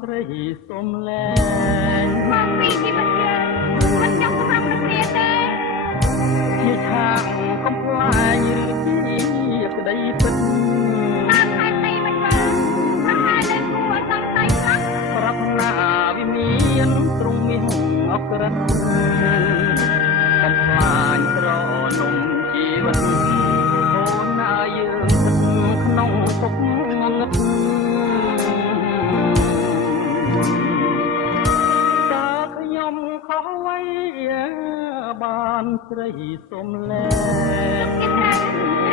ស្រីសុំលែងមកពីជីវិតយើងមិនចង់សម្រាប់នឹងគ្នាទេជាឆាកកំប្លែងឬជាក្តីពិតតាមខែទីមិនមើលប្រហែលនឹងគួរសង្ស័យខ្លះប្រាប់ណាវិមានទ្រង់មានអក្រិតកំប្លែងត្រនំជីវិតអូនណាយើងក្នុងទុកងឹតខុសអ្វីបានស្រីសុំលែងគេត្រូវ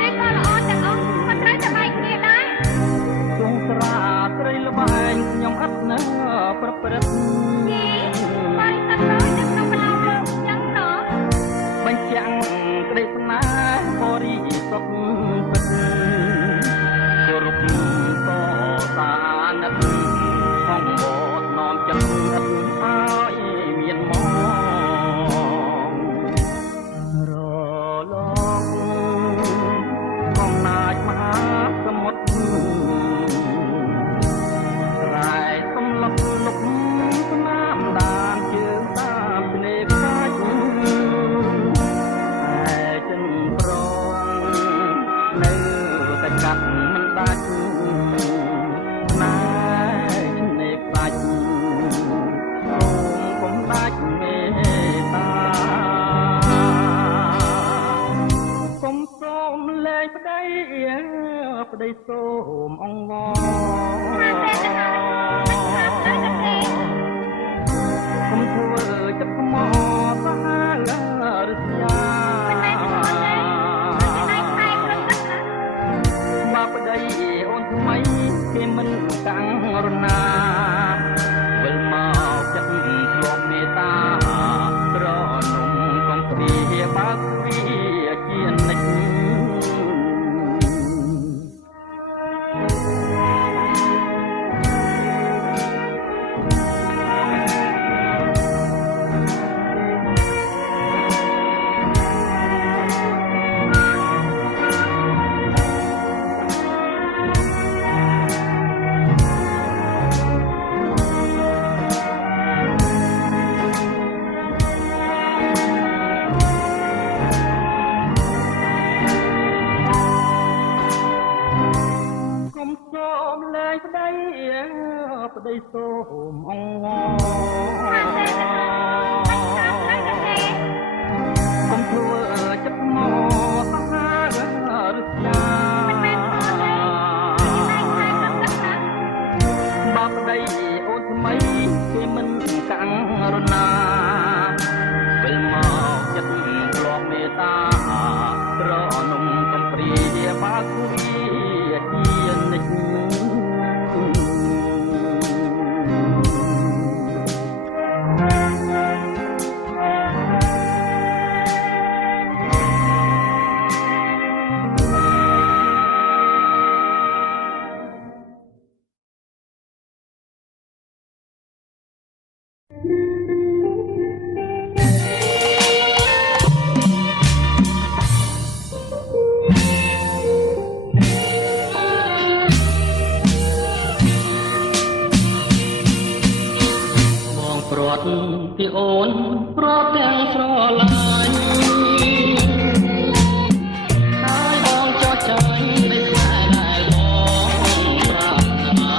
ឬក៏ល្អទាំងអស់មិនត្រូវតែបែកគ្នាដែរចុងស្រាស្រីល្បែងខ្ញុំអត់នៅប្រព្រឹត្តបានតែដល់នៅក្នុងកន្លងលោកយ៉ាងណោះបញ្ចាំងក្តីស្នេហ៍បរិសុទ្ធពិតគោរពតសានិតផងបត់នាំចិត្តឲ្យមានមករលកអំណាចមហាសមុទ្រស្រែសំឡុកលុកស្នាមដានជើងតាមភ្នែកកាច់តែចិនប្រងនៅតែកាត់មិនដាច់ណែភ្នែកដាច់មេតាគុំសូមលែងប្តីសូមអង្វរគុំធ្វើចិត្តខ្មោសាហារស្យាបើប្តីអូនថ្មីគេមិនកាំងរណាវិលមកចិត្តធ្លាប់មេតាក្រនំកំព្រាបើកវាជានិច្ចប្តីសូមអង្វរកុំធ្វើចិត្តមកសាហារស្យាបើប្តីអូនថ្មីគេមិនកាំងរណាវិលមកចិត្តធ្លាប់មេតាក្រនំកំព្រាបើកវាជានិច្ចពីអូនព្រោះទាំងស្រឡាញ់ហើយបងចោះចាញ់នៃស្នេហ៍ដែលបងប្រាថ្នា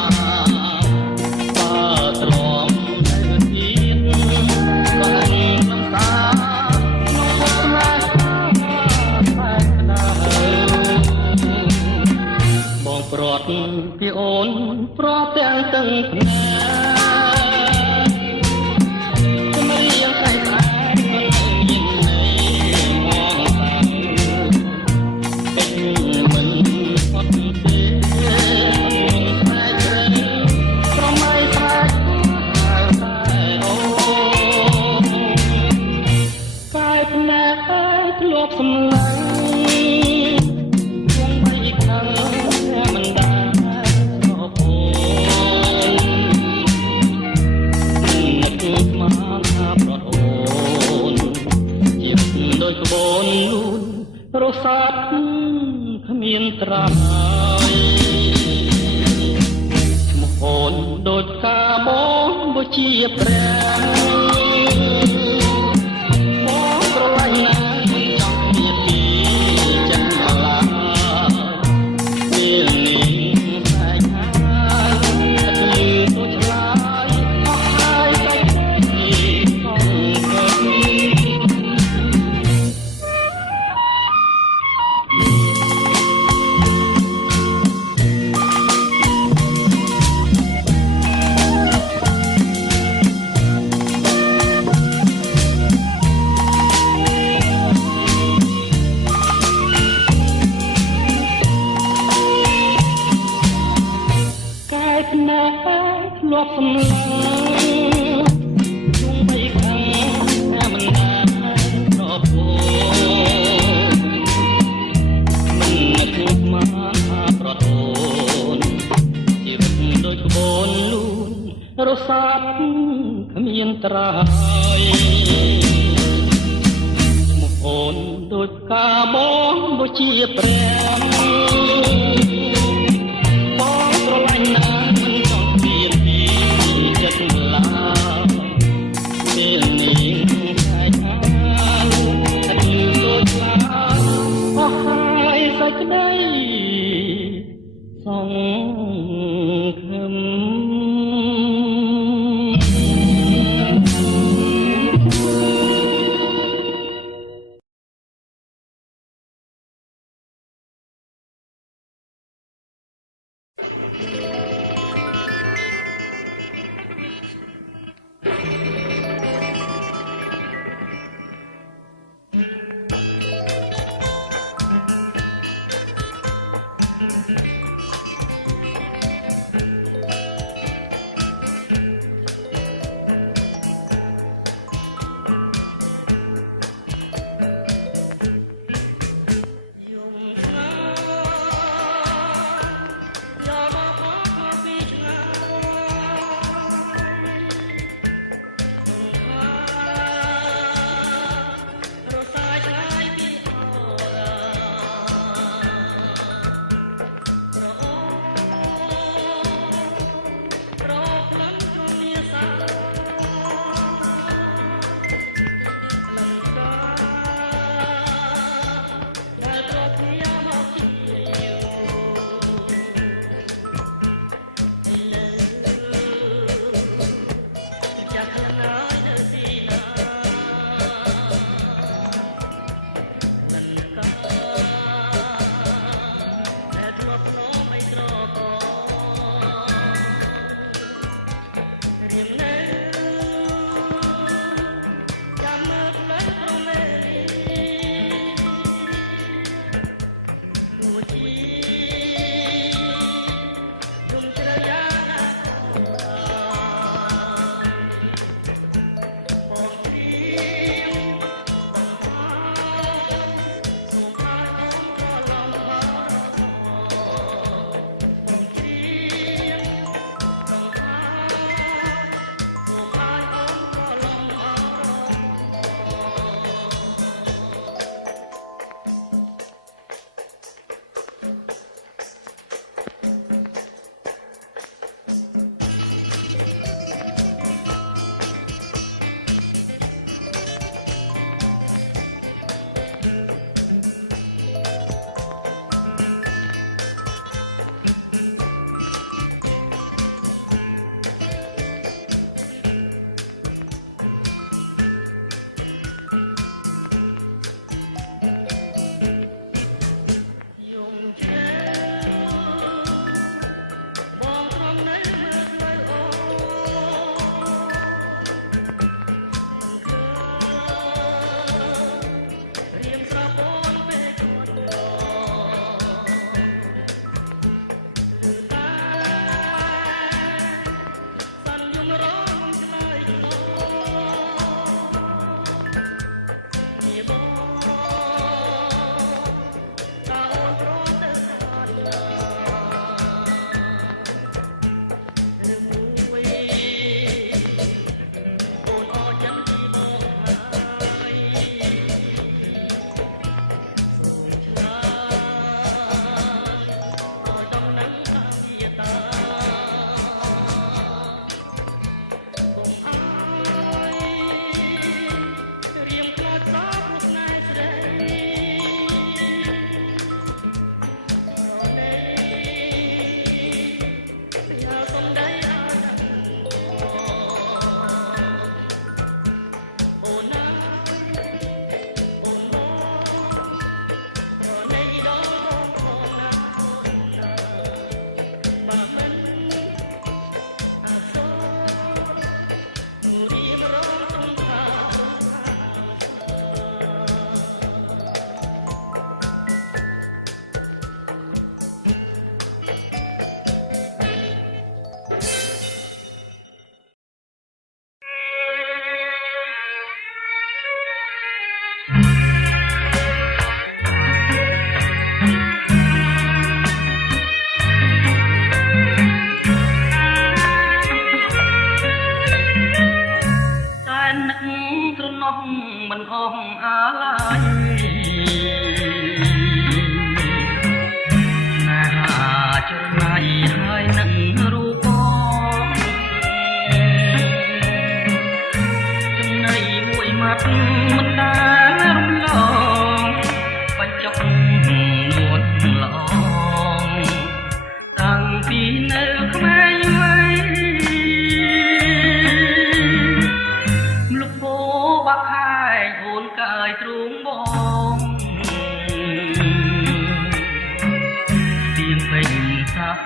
បើត្រឡប់ទៅទៀតក៏អញនឹងតាក្នុងវត្តណាតែក្តៅបងព្រាត់ពីអូនព្រោះទាំងទឹកភ្នែករសាត់គ្មានត្រាយឈ្មោះអូនដូចការប ជាព្រះបងស្រឡាញ់ណាស់មិនចង់មានពីចិត្តម្ល៉េះពេលនេះស្អែកហើយតែលឺទៅឆ្លើយអស់ហើយតែពីផងធ្លាប់សម្លឹងជុំបីខាងថាមិនដាប្រពោមិនគួរមកប្រទនជីវិតដូចក្បូនលូនរសាត់គ្មានត្រើយមកអូនដូចកាបងដូចជាព្រះបងស្រឡាញ់ណាស់ពេលនេះតែថាតែលឺដូចខ្លាអស់ហើយសេចក្ដីសង្ឃឹម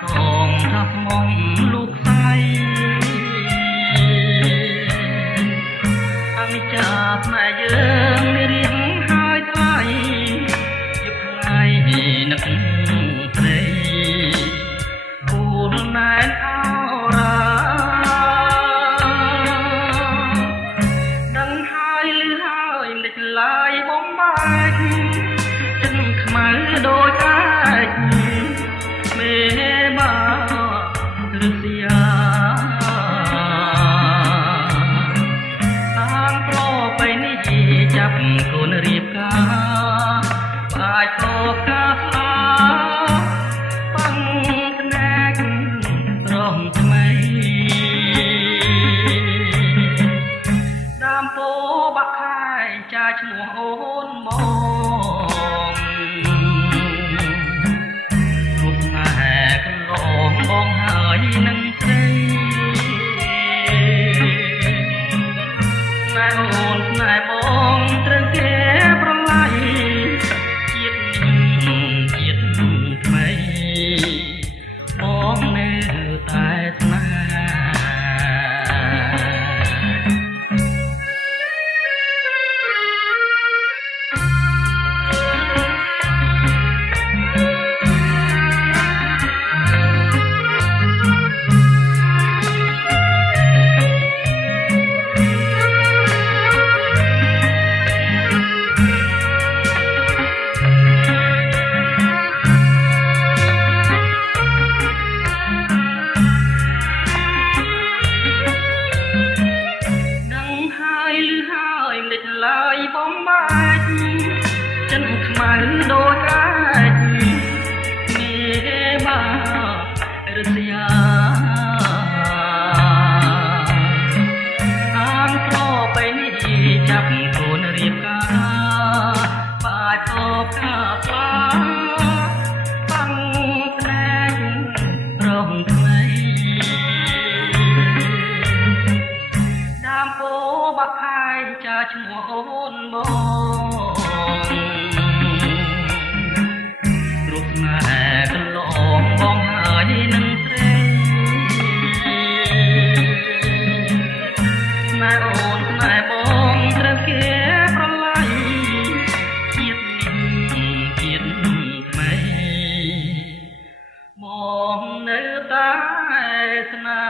ส่งถ้าส่งลูกใสตั้งจากแม่เยิงเรียงหายไทยยุคไงนักเตรกูนายเอาราดังหายหรือหายเล็กลายบ้องใบจนขมายโดยใจเมบาหรือเสียทางโปรไปนี่จับคนเรียบกาปลายโตกาสาฟังคะแนนร้องทำไมดามโปบักไข่ใจชมัวโอนมองรูปแม่กันหลงมองหายนังใจนายโอนนายบองเตรงเก็บประไลเกียดเกียดทำไมมองเนื้อตายสนา ดังหายหรือหายเล็ดลายบ้องใบจนขมันโดยร้ายเมบาหรือเสียทางโปรไปนี่จับคนเรียบกาป่าตอบข้าปลาฟังคะแนนร้องทำไม ดามโปบักไข่จะชมัวโอนบองรูปแม่กันหลงบองหายนังเตรนายโอนนายบองเตรเก็บประไลเกียดเกียดทำไมมองเนื้อตายสนา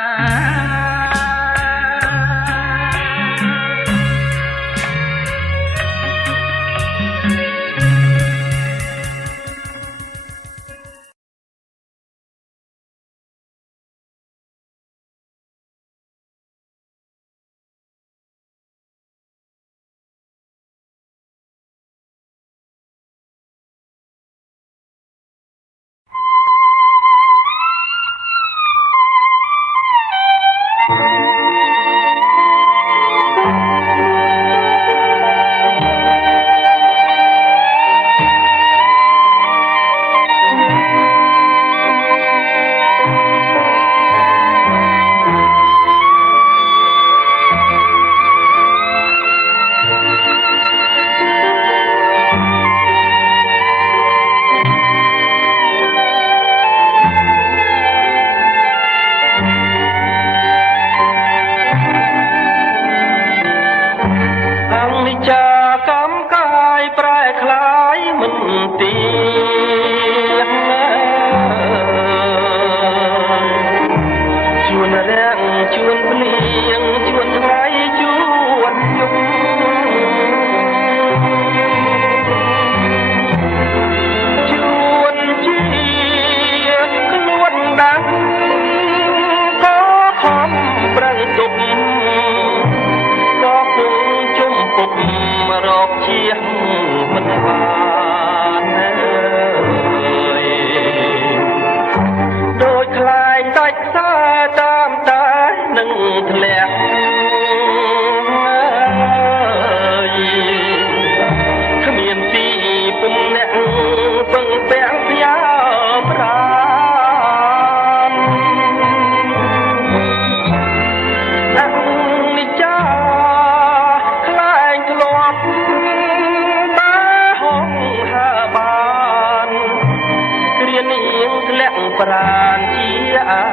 លាក់ប្រាណជាអា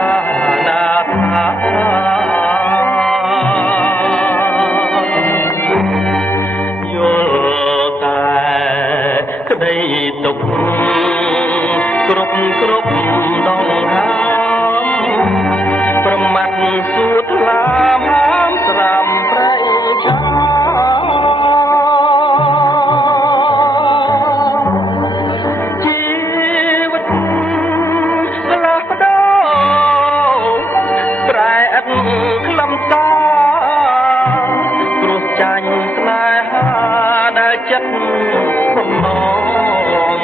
ណាថាយល់តែក្តីទុកគ្រប់ដងហាមប្រមាត់សួតឡាមហាមស្រាំប្រៃឆាជីវិតកលាស់បដោប្រែឥតខ្លឹមសារព្រោះចាញ់ស្នេហាដែលចិត្តបំណង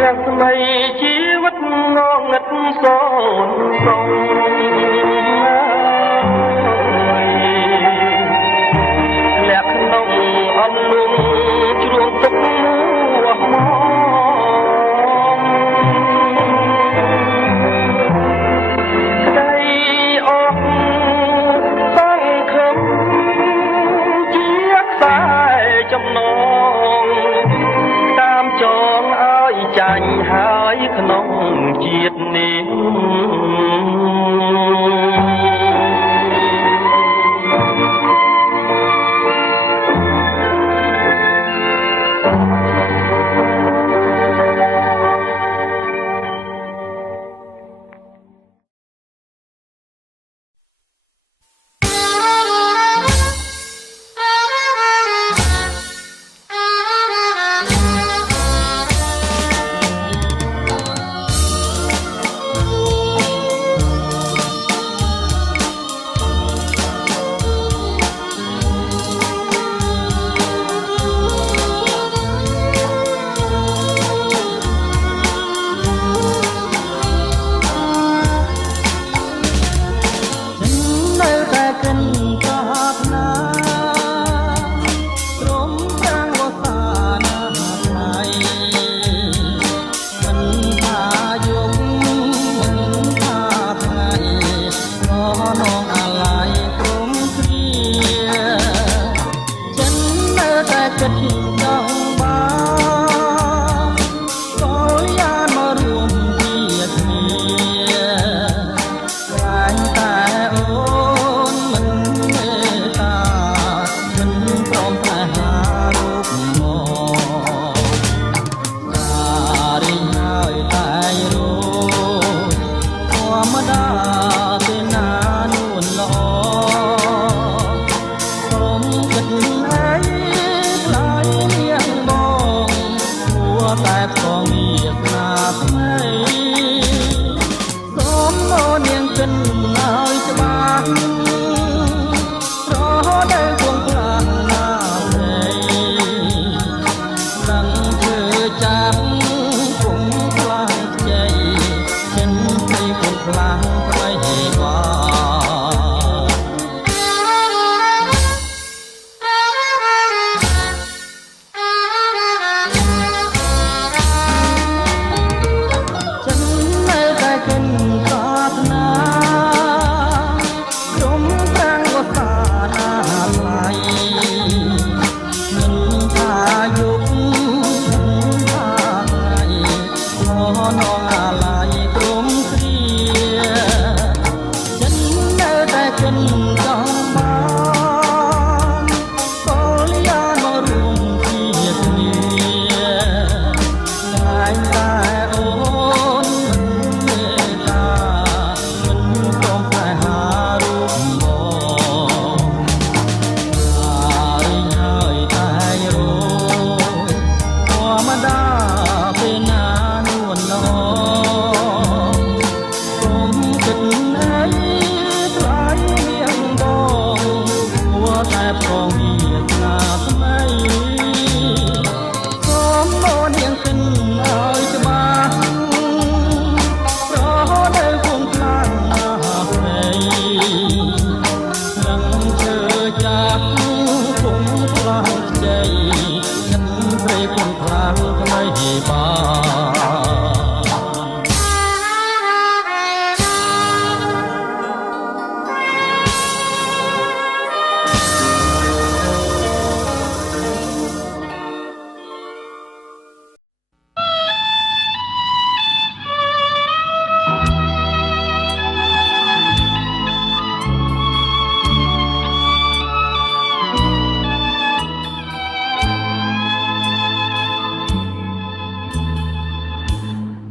រស្មីជីវិតងងឹតសូនសងលាក់ក្នុងអំលងជ្រួងទឹកវោះមកក្តីអស់សង្ឃឹមជាខ្សែចំណងតាមចងឲ្យចាញ់ហើយក្នុងជាតិនេះ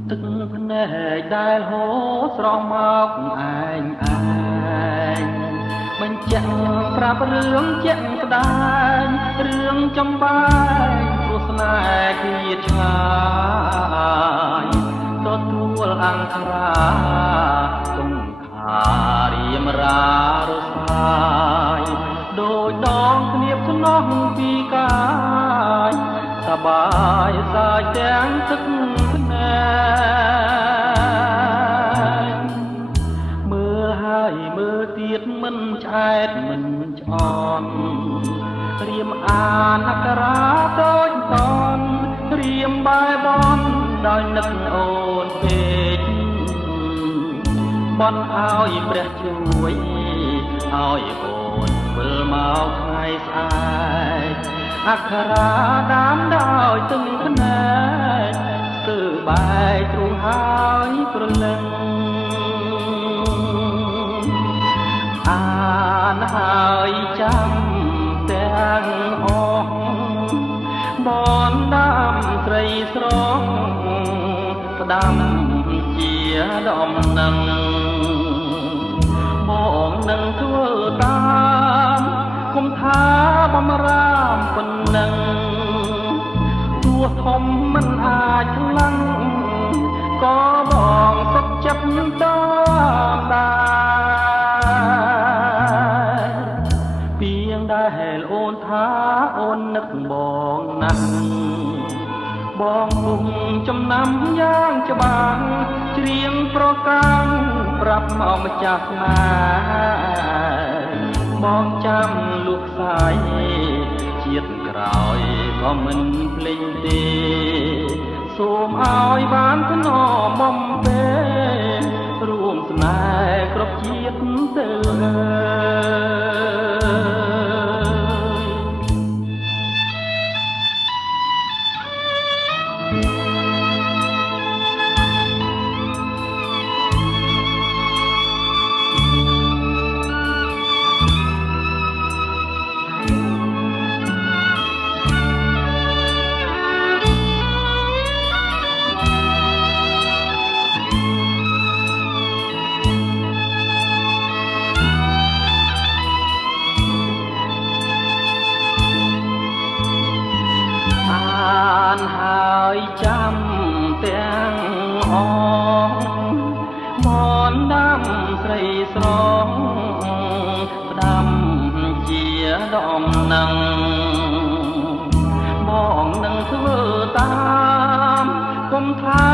ទឹកភ្នែកដែលហូរស្រស់មកឯងបញ្ជាក់ប្រាប់រឿងជាក់ស្ដែងរឿងចំបាយព្រោះស្នេហ៍គៀតឆ្ងាយទទួលអង្គរាទុំខារៀមរារសាយដោយដងគ្នាភ្នោះពីកាយសបាយសាយទាំងទឹកភ្នែកមើលហើយមើលទៀតមិនឆ្អែតមិនឆ្អន់រៀមអានអក្សរាដូចតនរៀមបែបនដោយនឹកអូនពេកបន់ឲ្យព្រះជួយឲ្យអូនវិលមកថ្ងៃស្អែកអក្សរាដាមដោយទឹកភ្នែកគឺបែកទ្រូងហើយព្រលឹងអានហើយចាំទាំងអស់បនដាំស្រីស្រងផ្ដាំជាដំណឹងបងនឹងធ្វើតាមគុំថាបំរាមប៉ុណ្ណឹងទោះធំមិនអាចខ្លាំងក៏បងសុខចិត្តតាមដែរពីងដែលអូនថាអូននឹកបងណាស់បងគុំចំណាំយ៉ាងច្បាស់ច្រៀងប្រកាសប្រាប់មកម្ចាស់ស្នេហ៍បងចាំលួចខ្សែជាតិក្រោយក៏មិនភ្លេចទេសូមឲ្យបានធ្នមបំពេរួមស្នេហ៍គ្រប់ជាតិទៅហើយចាំទាំងអស់មនដាំស្រីស្រងផ្ដាំជាដំណឹងបងនឹងធ្វើតាមគុំថា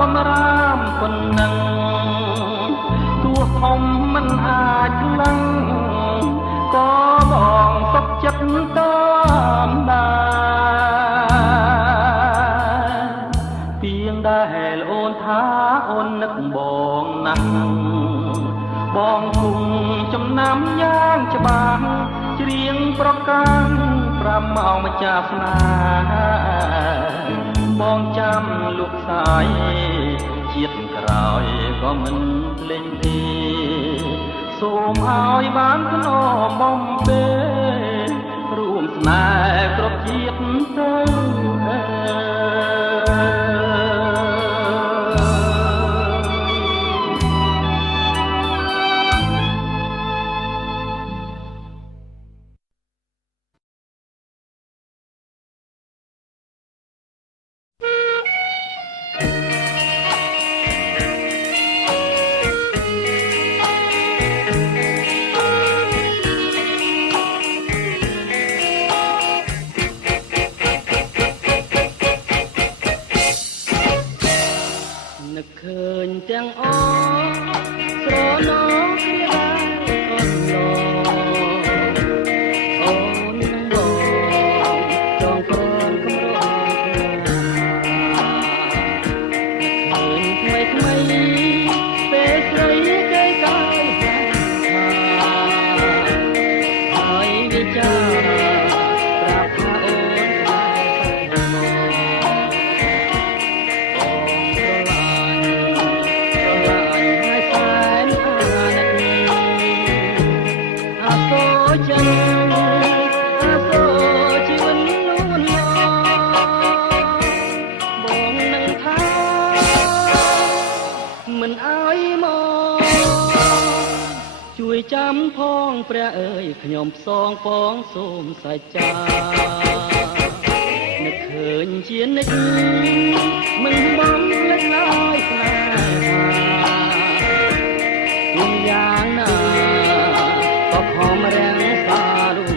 បំរាមប៉ុណ្ណឹងទោះធំមិនអាចខ្លាំងក៏បងសុខចិត្តតាមដែរដែលអូនថាអូននឹកបងណាស់បងគុំចំណាំយ៉ាងច្បាស់ច្រៀងប្រកាសប្រាប់មកម្ចាស់ស្នេហ៍បងចាំលុកខ្សែជាតិក្រោយក៏មិនភ្លេចទេសូមឲ្យបានធ្នមបំពេរួមស្នេហ៍គ្រប់ជាតិទៅទាំងអស់ស្រណោគ្នាអូនឡអូនបងចង់ក្រងកំរងឃើញថ្មីពេលស្រីគេកាយហើយវិចារប្រាប់ថាអូនខ្លាចតែមក ចាំផងព្រះអើយខ្ញុំផ្សងផងសូមសច្ចានឹកឃើញជានិច្ចមិនបងភ្លេចឡើយស្នេហាយ៉ាងណាក៏ខំរាំងសារូប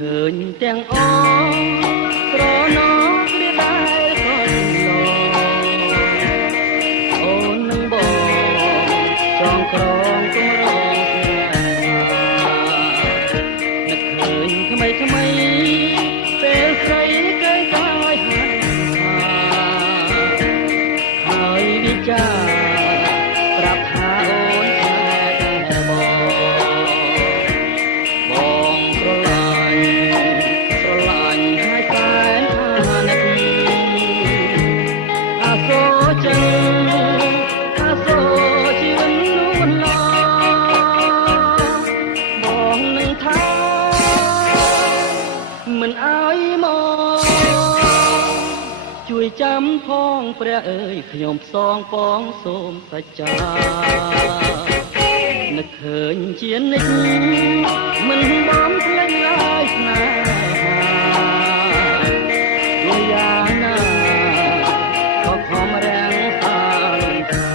ឃើញទាំងអងស្រណោគ្នាដែលក៏ឡអូននឹងបងចងក្រងគំរងនឹកឃើញថ្មីថ្មីពេលស្រីគេកាយហើយវិចាប្រាប់ថាអូនតែបងស្រឡាញ់ហើយតែនឹកអាសូរចឹងអាសូរជីវិតនួនឡាបងនឹងថាមិនអើយមកជួយចាំផងព្រះអើយខ្ញុំផ្សងផងសូមសច្ចានឹកឃើញជានិច្ចមិនបំភ្លេចឡើយស្នេហាយ៉ាងណាក៏ខំរាំងសាលំខៃ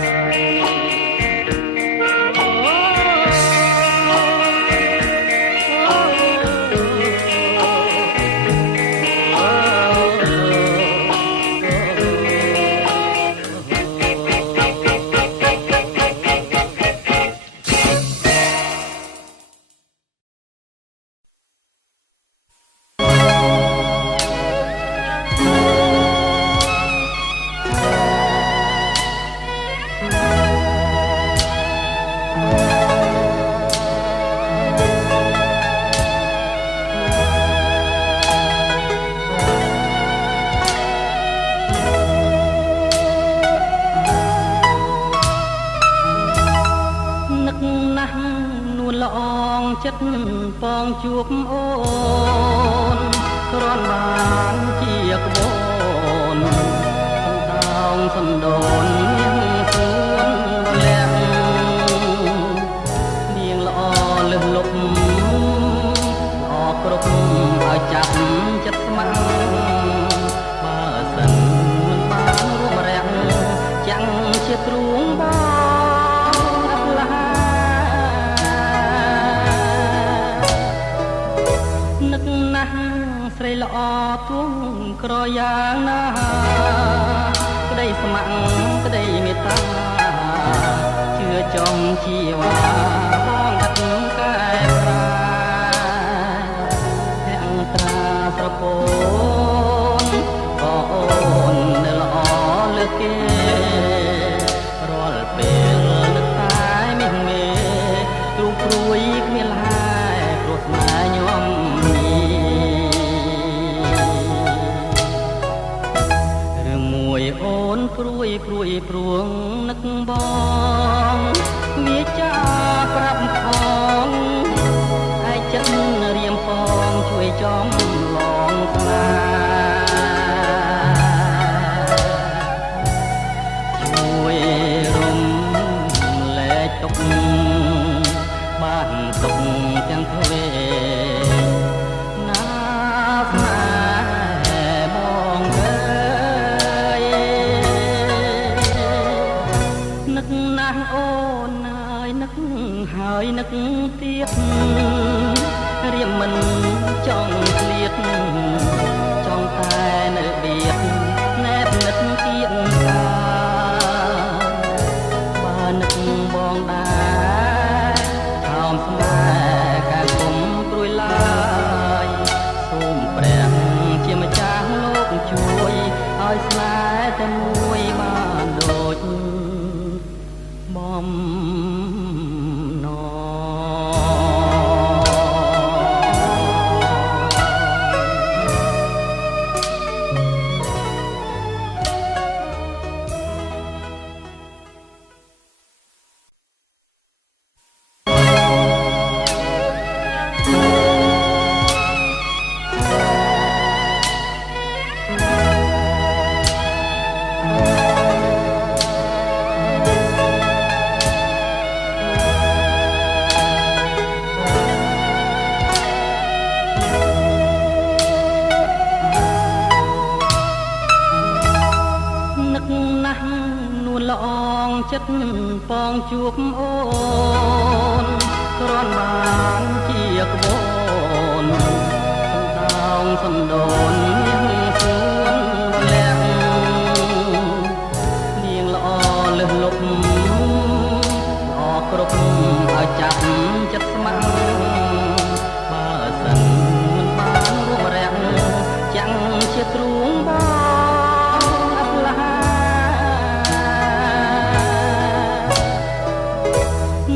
ចិត្តបងជួបអូនគ្រាន់បានជាក្បូនសន្តោងសណ្ដូនសួនលាក់នាងល្អលឹះលុបអគ្រប់ឲ្យចាប់ចិត្តស្ម័គ្របើសិនមិនបានរួមរាំងចាំងជាទ្រូងបងស្រីល្អទួងក្រយ៉ាងណាក្តីស្ម័គ្រក្តីមេត្តាជឿចំជីវ៉ាបងដឹកកែប្រាភាំងត្រាស្រពោនក៏អូននៅល្អលើគេរាល់ពេលនឹកតែមាសមេទ្រូងព្រួយគ្មានលហែព្រោះស្នេហ៍ញោមអូនព្រួយព្រួងនឹកបងវាចាប្រាប់ផងឯចិត្តរៀមផងជួយចំឡងស្នេហ៍ជួយរំលែកទុកបានសុខទាំងទ្វេណាស្នេហ៍បងណាស់អូនហើយនឹកទៀតរៀមមិនចង់ឃ្លាតចង់តែនៅបៀតណែបនឹកទៀតកាបើនឹកបងដែរថោមស្នេហ៍កាលគុំព្រួយឡើយសូមព្រះជាម្ចាស់លោកជួយឲ្យស្នេហ៍តែមួយបានដូចបំណង Hãy ណាស់នួនល្អងចិត្តបងជួបអូនគ្រាន់បានជាក្បូនដោងសំដូននាងសួនលាក់នាងល្អលើសលប់អគ្រប់ឲ្យចាប់ចិត្តស្ម័គ្របើសិនមិនបានរួមរាំងចាំងជាទ្រូងបងអផ្លា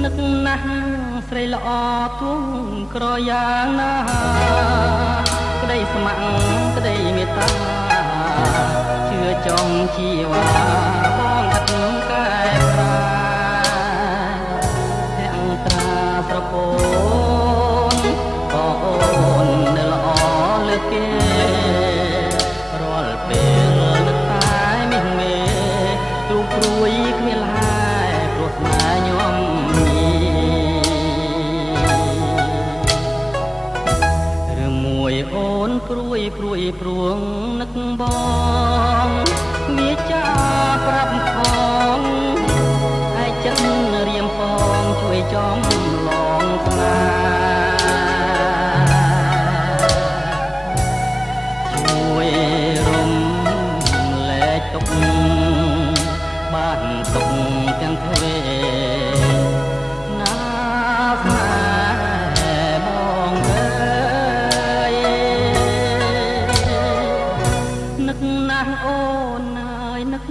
នឹកណាស់ស្រីល្អទួងក្រយ៉ាងណាក្តីស្ម័គ្រក្តីមេត្តាជឿចង់ជីវ៉ាបងឥតនឹងកែប្រែទាំងត្រាស្រពោនក៏អូននៅល្អលើកគេរាល់ពេលនឹកតែមាសមេទ្រូងព្រួយគ្មានលែព្រោះស្នេហ៍ញោមមួយអូនព្រួយព្រួងនឹកបងវាចាប្រាប់ផងឯចិត្តរៀមផងជួយចំឡងស្នេហ៍ជួយរំលែកទុកបានទុកទាំងទ្វេណាស្នេហ៍បងអើយនឹកណាស់អូនហើយនឹក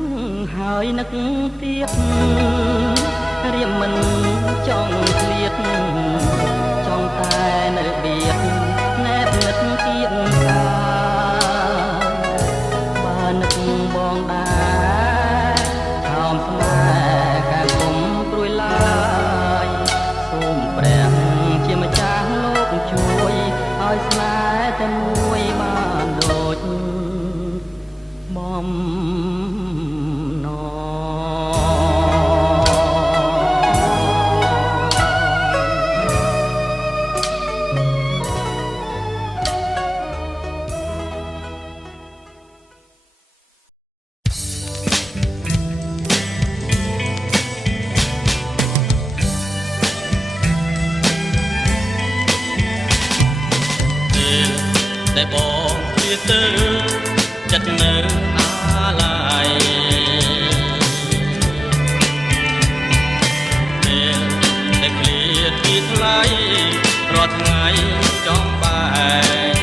ហើយនឹកទៀតរៀមមិនចង់ឃ្លាតចង់តែនៅបៀតណែបនឹកទៀតបើនឹកបងដែរថោមស្នេហ៍កាគុំព្រួយឡើយសូមព្រះជាម្ចាស់លោកជួយឲ្យស្នេហ៍តែមួយបានដូចបំណងតែបងឃ្លាតទៅចិត្តនៅអាឡ័យពេលតែឃ្លាតពីថ្លៃរាល់ថ្ងៃចង់បែក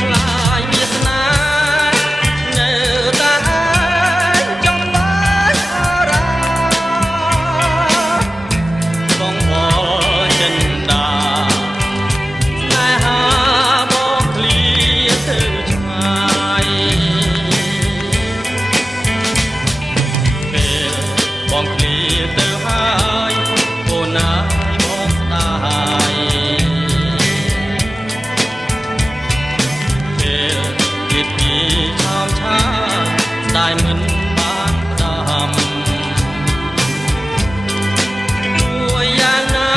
ខ្លាយវាសនានៅតែឯងចង់បែកអារ៉ាបងអរចិនដាបងឃ្លាតទៅហើយអូនណាយបងស្ដាយពេលគិតពីឆោមឆាស្ដាយមិនបានផ្ដាំមួយយ៉ាងណា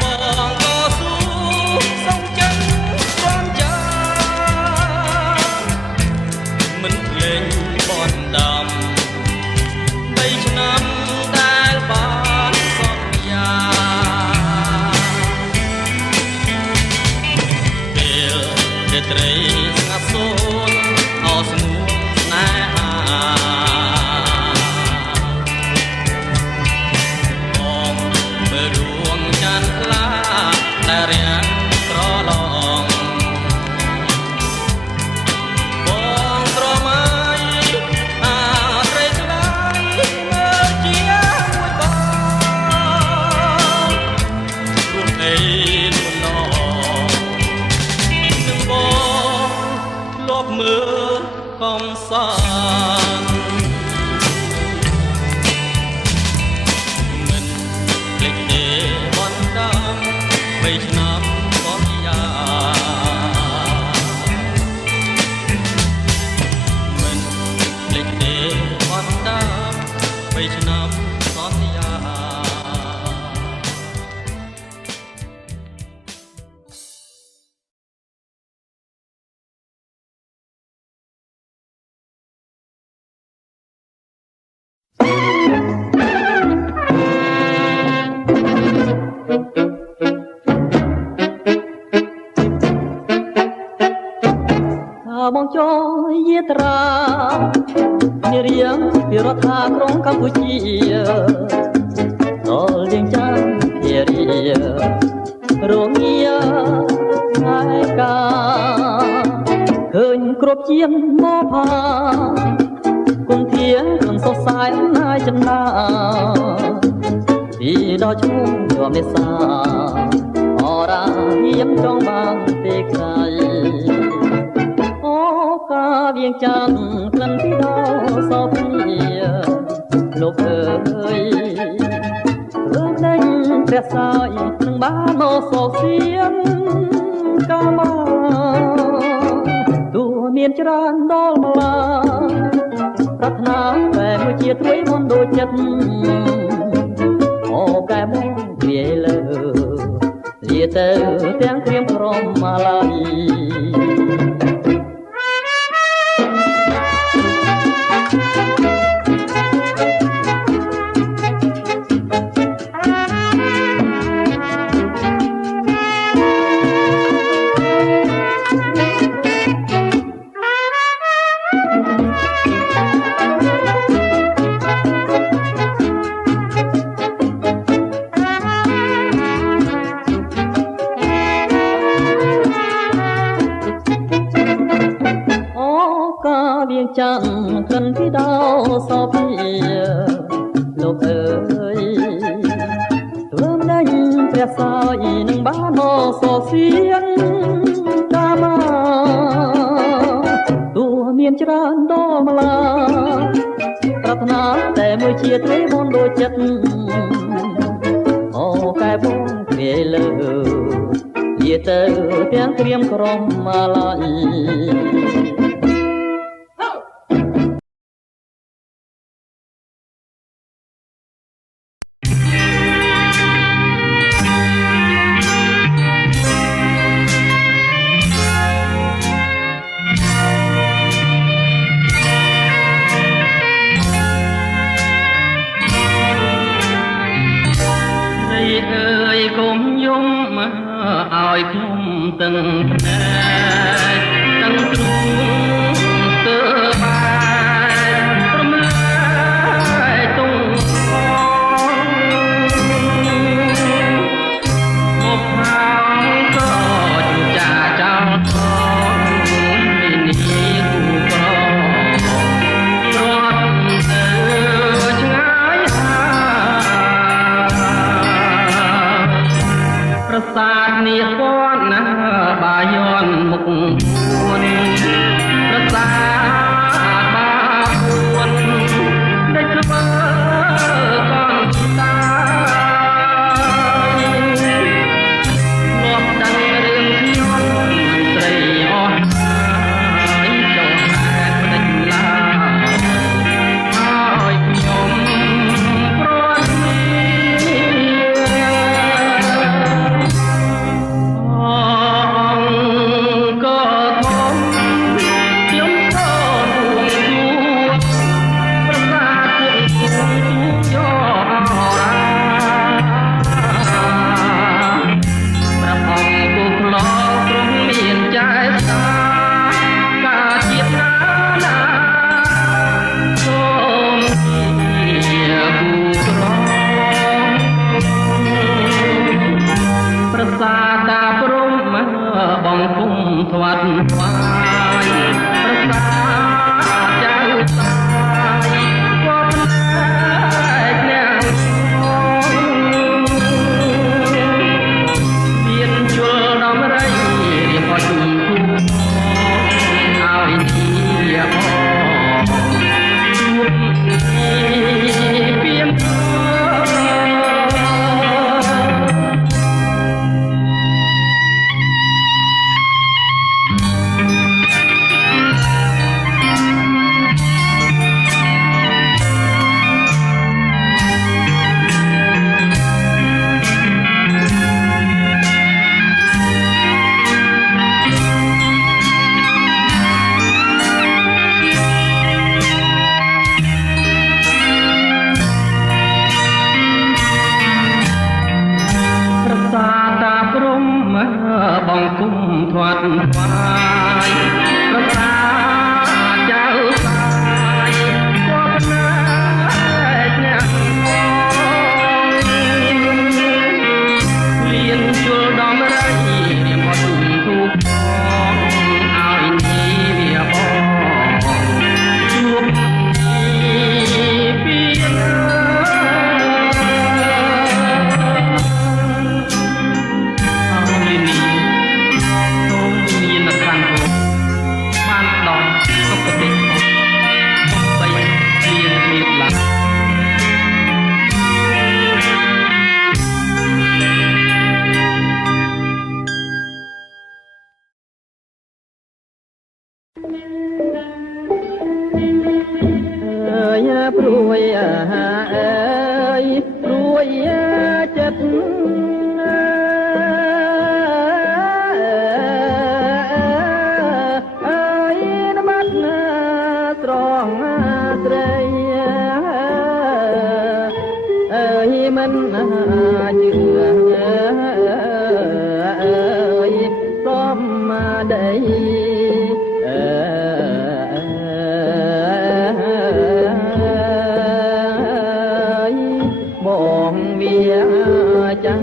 បងក៏ស៊ូសុំចិនស្រាំចាមិនភ្លេងបនដាំឆ្នាំដែលបានសន្យាពេលរាត្រីស្ងាត់សូន្យអោស្ងួនស្នេហាបងមើលដួងច័ន្ទខ្លាដែលរាំងក្រឡងបងត្រមៃមើលកំសាន្តមិនភ្លេចទេបានតាម3ឆ្នាំសន្យាមិនភ្លេចទេបានតាម3ឆ្នាំសន្យា បងចោយាត្រានារៀងពីរដ្ឋាក្រុងកម្ពុជាដល់លៀងចានភារីរងាថ្ងៃកាឃើញគ្រប់ជាងមកផាគុំធៀងក្នុងសរសៃអំណាចចំណាពីដល់ឈ្មោះជាប់នេសាអរាហៀមចង់បានទេខ្លាយអូកាវៀងចានក្លិនពីដល់សោភីលោកអើយលើកដេញព្រះសាយនឹងបានមកសោកសៀងកាមាទូមានច្រើនដល់ម្លាប្រាថ្នាតែមួយជាត្រួយមុនដូចចិត្តអូកែមកវាលើលាទៅទាំងក្រៀមក្រំម៉ាឡៃវៀងចានក្លិនពីដល់សោភីលោកអើយធ្វើដេញព្រះសាយនឹងបានមកសោកសៀងកាមាទូមានច្រើនដល់ម្លាប្រាថ្នាតែមួយជាទ្រេមុនដូចចិត្តអូកែបងគ្រាយលើយាទៅទាំងក្រៀមក្រំម៉ាឡៃកុំយំឲ្យខ្ញុំទាំងភ្នែកទាំងទ្រូងទើបាយរំលែកទុំមកហើយក៏ចាចោលថងនេះគូក្ររត់ទៅឆ្ងាយប្រាសាទនេះពណ៌ណាបាយ័ន ត់ត្រង់ត្រីអើយមិនជឿអើយសំដីបងវាចា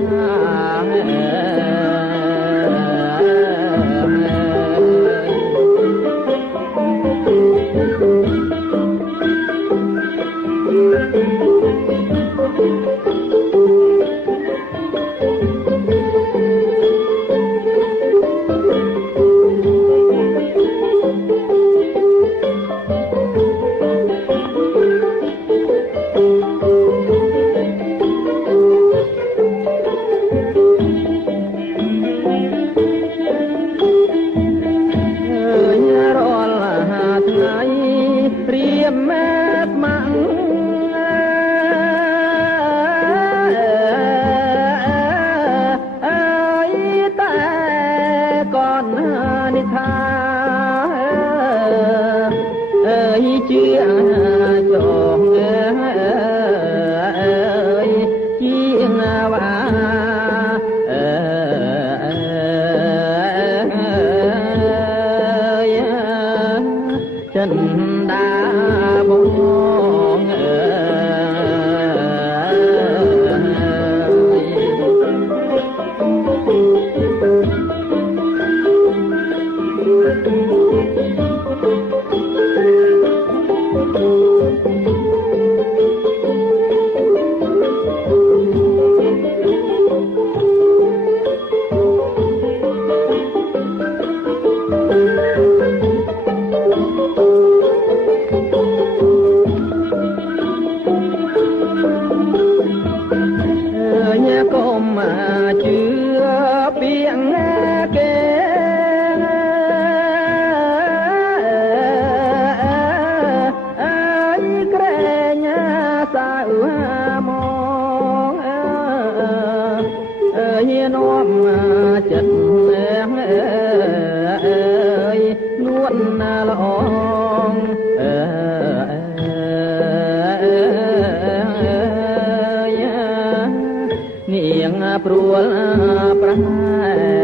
ចិនដាបងចិត្តនួនល្អនាងព្រួលប្រែ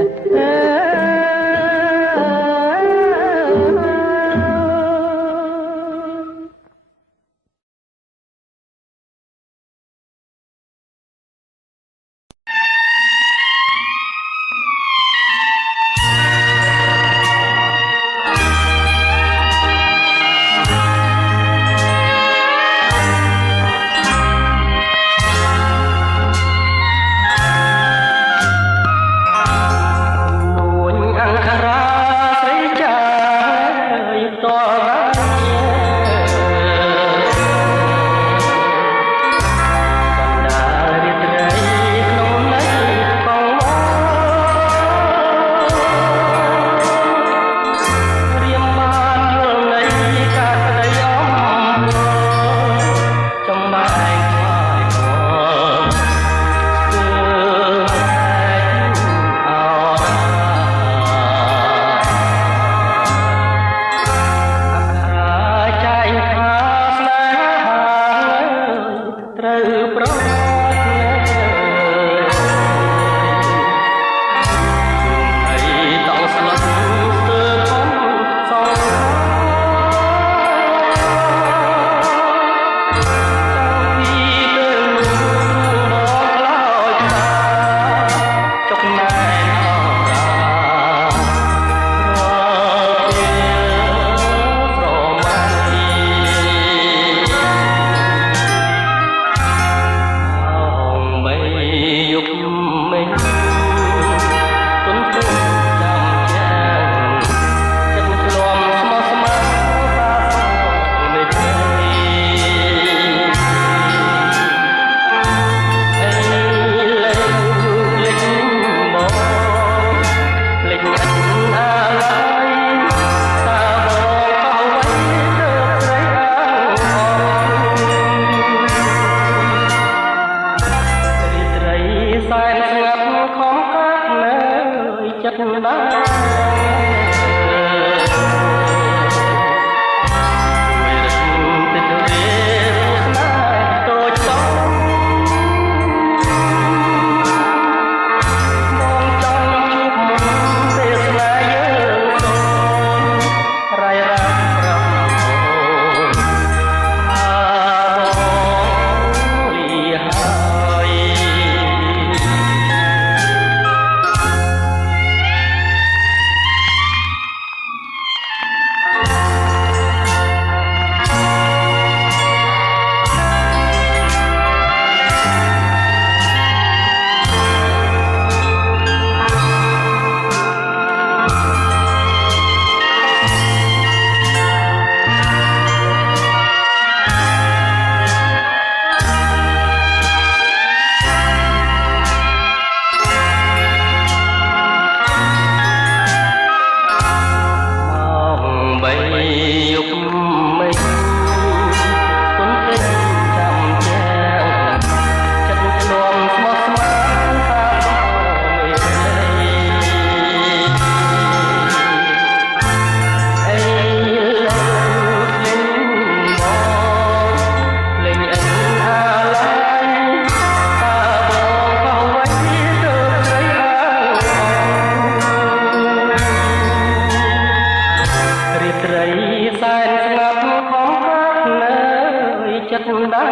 ចិត្តដែរ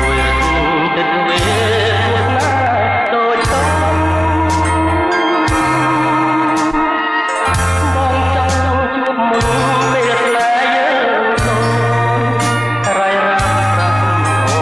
មួយទឹកវាណាដូចតបងចង់ជួបមុនមេស្នេហ៍យើងរាយរ៉ាប់ប្រាំអូ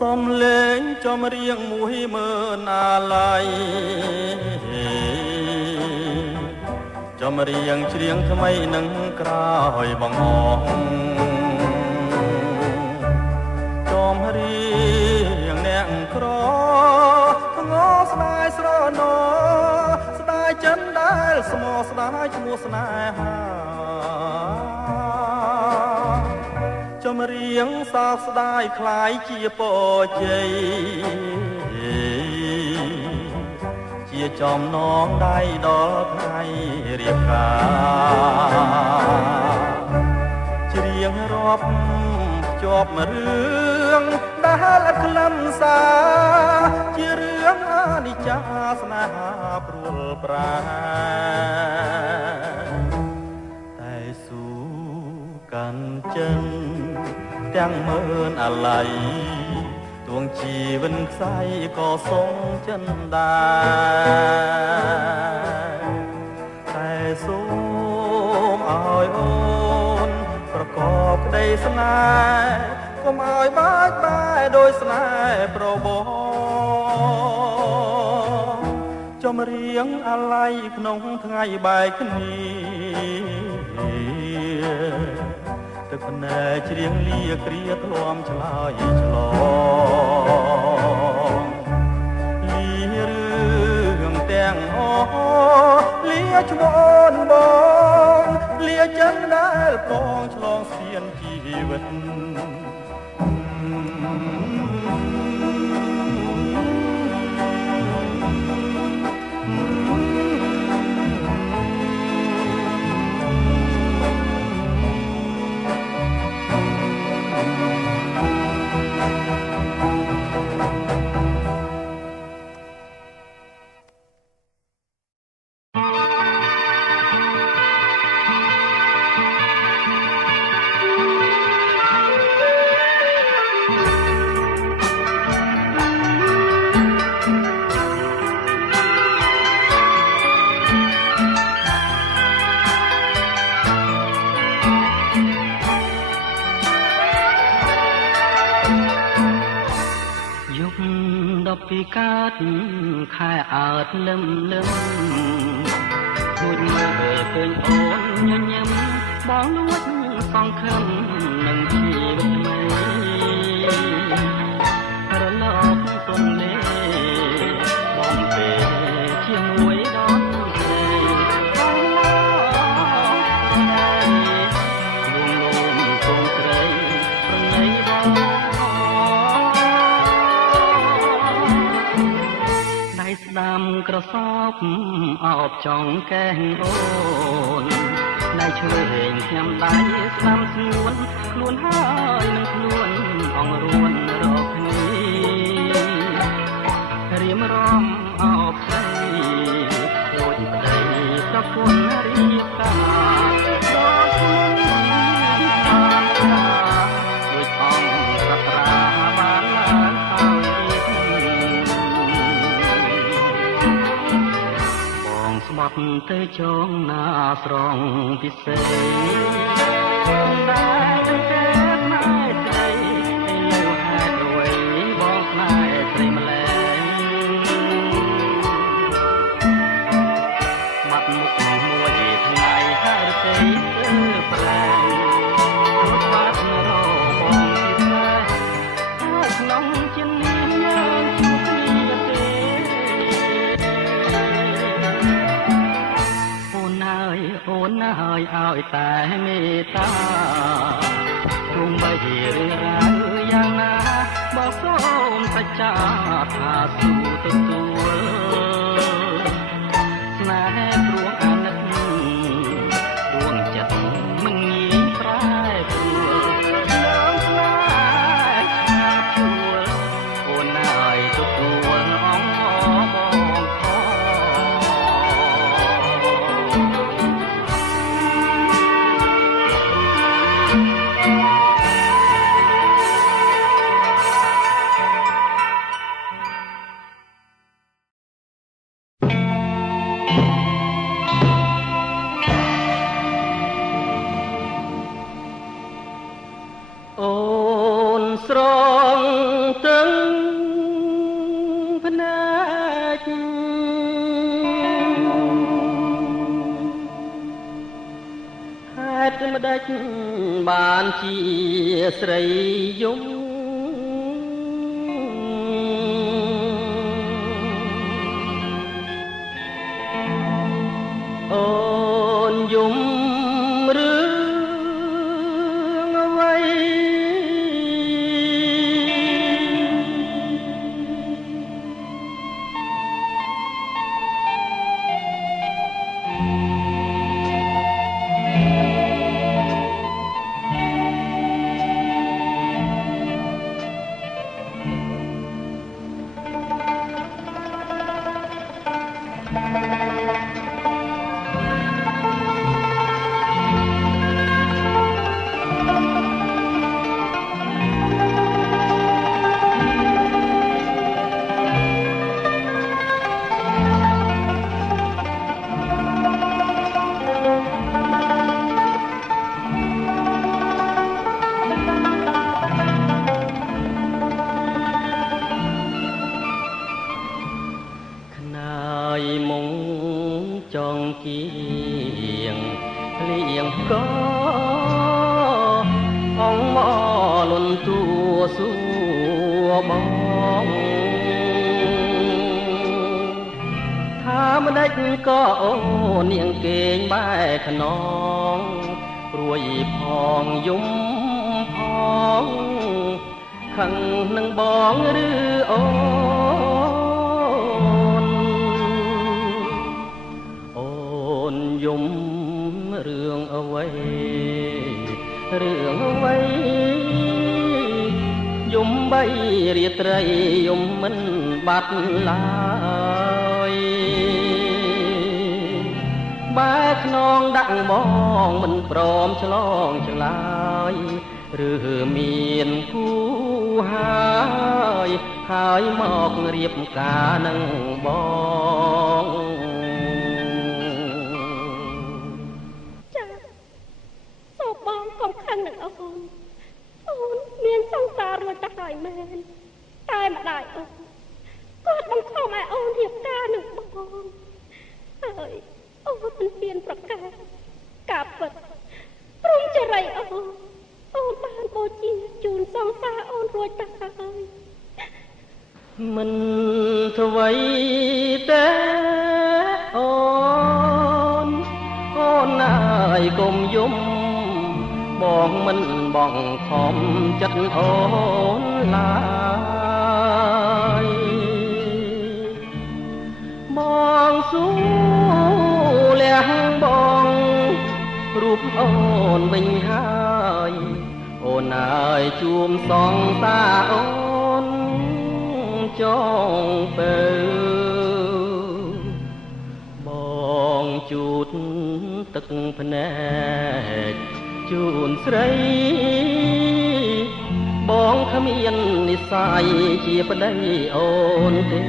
សំលេងចំរៀងមួយមើលអាឡ័យចំរៀងច្រៀងថ្មីនឹងក្រោយបងអងចំរៀងអ្នកក្រងស្ដាយស្រណោស្ដាយចិនដែលស្មោះស្ដាយឈ្មោះស្នេហាចំរៀងសោកស្ដាយคล้ายជាពរជ័យជាចំណងដៃដល់ថ្ងៃរៀបការច្រៀងរាប់ភ្ជាប់រឿងដែលខ្លឹមសារជារឿងអនិច្ចាស្នេហាព្រួលប្រាតែស៊ូកាន់ចិនទាំងមើលអាឡ័យទួងជីវិនខ្សែក៏សងចិនដែរតែសូមឲ្យអូនប្រកបក្តីស្នេហ៍កុំឲ្យបាច់បែកដោយស្នេហ៍ប្របងចំរៀងអាឡ័យក្នុងថ្ងៃបែកគ្នាទឹកភ្នែកច្រៀងលាគ្រាធ្លាំឆ្លើយឆ្លងលារឿងទាំងអស់លាឈ្មោះអូនបងលាចិនដែលពងឆ្លងស្ពានជីវិតពីកើតខែអើតលឹមលឹមគួចមើលឃើញអូនញញឹមបងលួចសងខឹមនឹងជីវិតថ្មីរលកទុំលេបងពេលជាមួយដល់ស្រីបងមកលួងលោមគង់ស្រីប្រណីបងស្ដាំក្រសោបអោបចង់កែងអូនដៃឆ្វេងខ្ញុំដៃស្ដាំស្ងួនខ្លួនហើយនឹងខ្លួនអងរួនរកគ្នារៀមរំអោបស្រីដូចប្តីប្រពន្ធរៀបការដល់ខ្លួនដូចអង្គសត្រាបានឡើងស្បត់ទៅចងណាស្រងពិសេសដែលទេផ្នែកស្រីលើហេតុអ្វីបងផ្នែកស្រីម្លែងបាត់មុខមួយថ្ងៃហើយទេប្រែងរត់បាត់របងពីផ្លែហើយក្នុងចិន តែមេត្តាទោះបីរឿងរ៉ាវយ៉ាងណាបើសូមសច្ចាថាស៊ូទទួលស្នេហ៍ព្រោះអាណិតដួងចិត្តមិនងាយប្រែប្រួលឡើងផ្លែឆាបជួលអូនអើយទទួលអងបងខអូនស្រងទឹងភ្នែកហេតុម្ដេចបានជាស្រីយំអូនយំរឿងអ្វីចងគៀងលៀងកអងមកលន់ទួសួបងថាម្ដេចក៏អូននាងគេងបែរខ្នងព្រួយផងយំផងខឹងនឹងបងឬអូយំរឿងអ្វីរឿងអ្វីយំបីរាត្រីយំមិនបាត់ឡើយបែរខ្នងដាក់បងមិនព្រមឆ្លងឆ្លើយឬមានគូហើយមករៀបការនឹងបងបងកុំខឹងនឹងអូនមានសង្សាររួចទៅហើយមែនតែម្ដាយអូនគាត់បង្ខំឲ្យអូនរៀបការនឹងបងហើយអូនមិនហ៊ានប្រកាសការពិតព្រមចរិយអូនបានបូជាជូនសង្សារអូនរួចទៅហើយមិនអ្វីទេអូនអើយកុំយំបងមិនបងខំចិត្តអូនឡើយបងស៊ូលះបងរូបអូនវិញហើយអូនអើយជួមសងតាអូនចងទៅបងជូតទឹកភ្នែកជូនស្រីបងគ្មាននិស្ស័យជាប្តីអូនទេ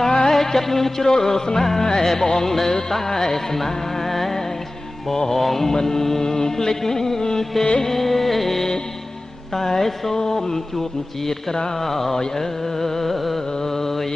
តែចិត្តជ្រុលស្នេហ៍បងនៅតែស្នេហ៍បងមិនភ្លេចទេតែសូមជួបជាតិក្រោយអើយ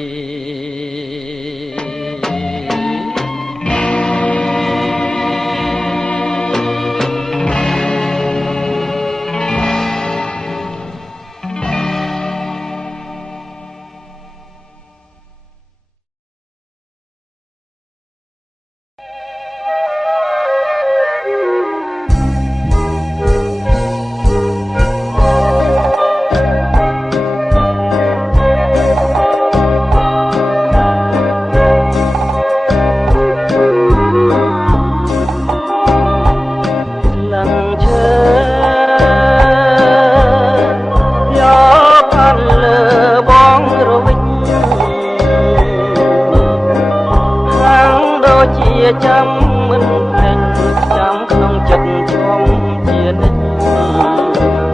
ជានិច្ច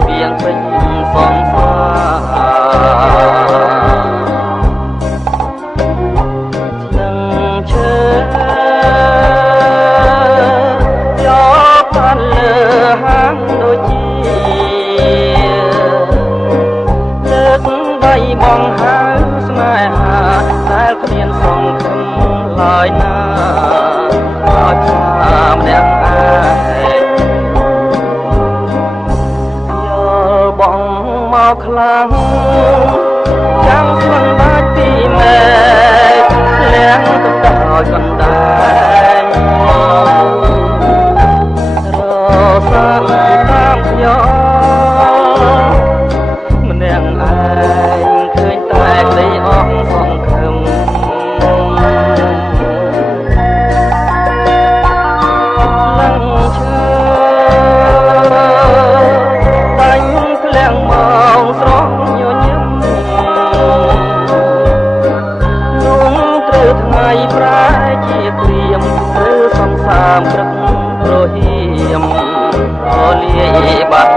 វាងពេញសងសានឹងឈើយកបានលើហាងដូចជាលើកដៃបងហៅស្នេហាតែគ្មានសង្ឃឹមឡើយណាអត់ចាំអ្នកឯងយកបងមកខ្លាំងចាំស្មិនបាច់ពីមេលៀងទៅដល់កណ្ដាលរសាតាមខ្ញុំម្នាក់ឯងឃើញតែក្តីអស់សង្ឃឹមឡើងឈើតែញធ្លាំងមកស្រស់ញញឹមនោះត្រូវថ្ងៃប្រែជាព្រាមឬសំសាមព្រឹកប្រហៀមរលាយបាត់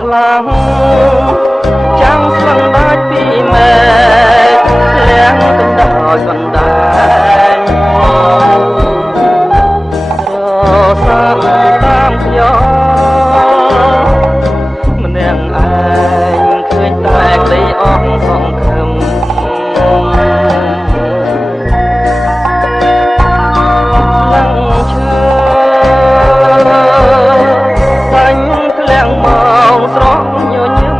ខ្លាំងចាំស្លឹងបាច់ពីមេលៀងទៅដល់កណ្ដាលរសាតាមខ្ញុំម្នាក់ឯងឃើញតែក្តីអស់សង្ឃឹមឡើងឈើតែញធ្លាំងមកស្រស់ញញឹម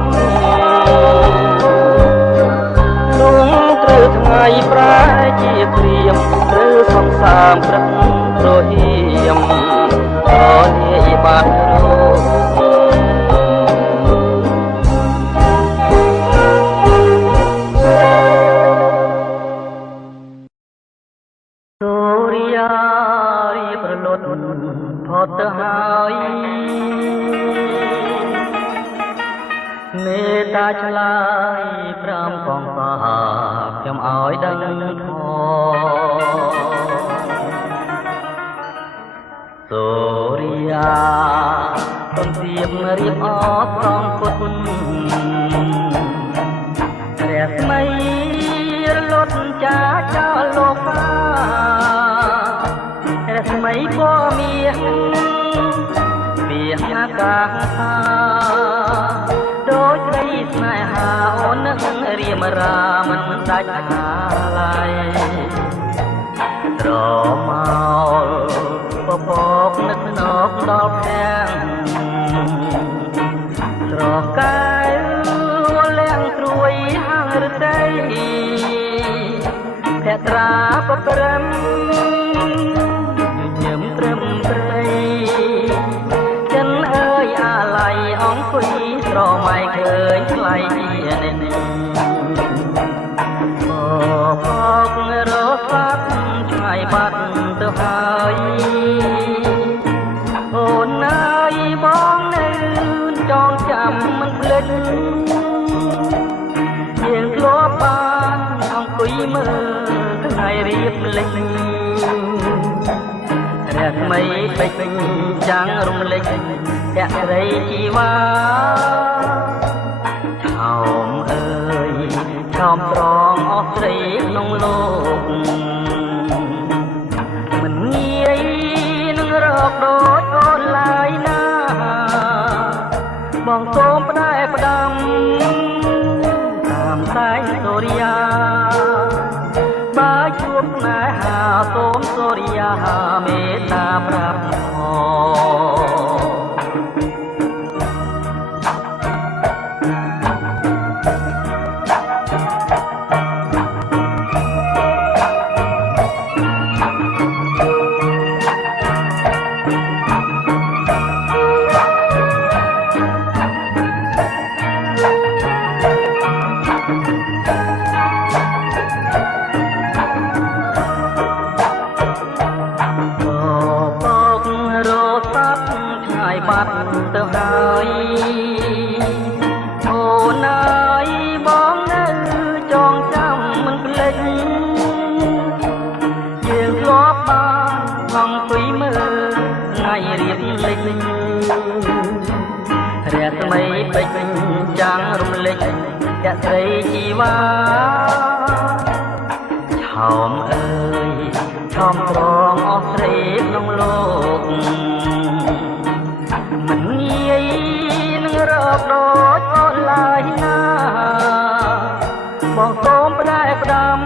នោះត្រូវថ្ងៃប្រែជាព្រាមឬសំសាមព្រឹកប្រហៀមរលាយបាត់រោសូរិយារីប្រលត់ផុតទៅហើយមេត្តាឆ្លើយប្រាំកងសាខ្ញុំឲ្យដឹងធម៌សូរិយាទំទៀបរៀបអបសងពុតព្រះស្មីរលត់ចាចោលលោកកាព្រះស្មីក៏មានពីអាកាសដូចស្រីស្នេហាអូននឹងរៀមរាមិនដាច់អាឡ័យត្រមកពពកនឹកណកដល់ផ្ទាំងស្រកាយលាងត្រួយហាងរតីភក្ត្រាបព្រំញញឹមត្រឹមត្រីចិនអើយអាឡ័យអង្គុយស្រមៃឃើញថ្លៃជានេះបបករស្លាប់ឆ្ងាយបាត់ទៅហើយអូនអើយបងនៅចងចាំមិនភ្លេចយើងធ្លាប់បានអង្គុយមើលថ្ងៃរៀបលេចព្រះថ្មីពេចចាំងរំលេចភក្តីជីវ៉ាឆោមអើយឆោមត្រង់អស់ស្រីក្នុងលោកមិនងាយនឹងរកដូចអូនឡើយណាបងសូមផ្ដែផ្ដាំតាមតែងសូរិយាបើជួបស្នេហាសូមសូរិយាមេត្តាប្រាប់ យអូនអើយបងនៅចងចាំមិនភ្លេចយើងធ្លាប់បានអង្គុយមើលថ្ងៃរៀបលិចរស្មីពេជ្រចាំងរំលេចកស្រីជីវ៉ាឆោមអើយឆោមត្រង់អស់ស្រីក្នុងលោកមិនងាយនឹងរកដូចអូនឡើយណាបងសូមផ្ដែផ្ដាំ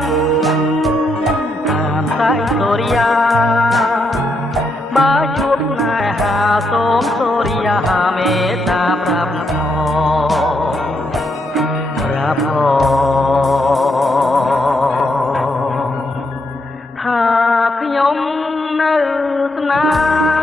តាមតែសូរិយាបើជួបណែហាសូមសូរិយាមេត្តាប្រាប់ថាខ្ញុំនៅស្នេហ៍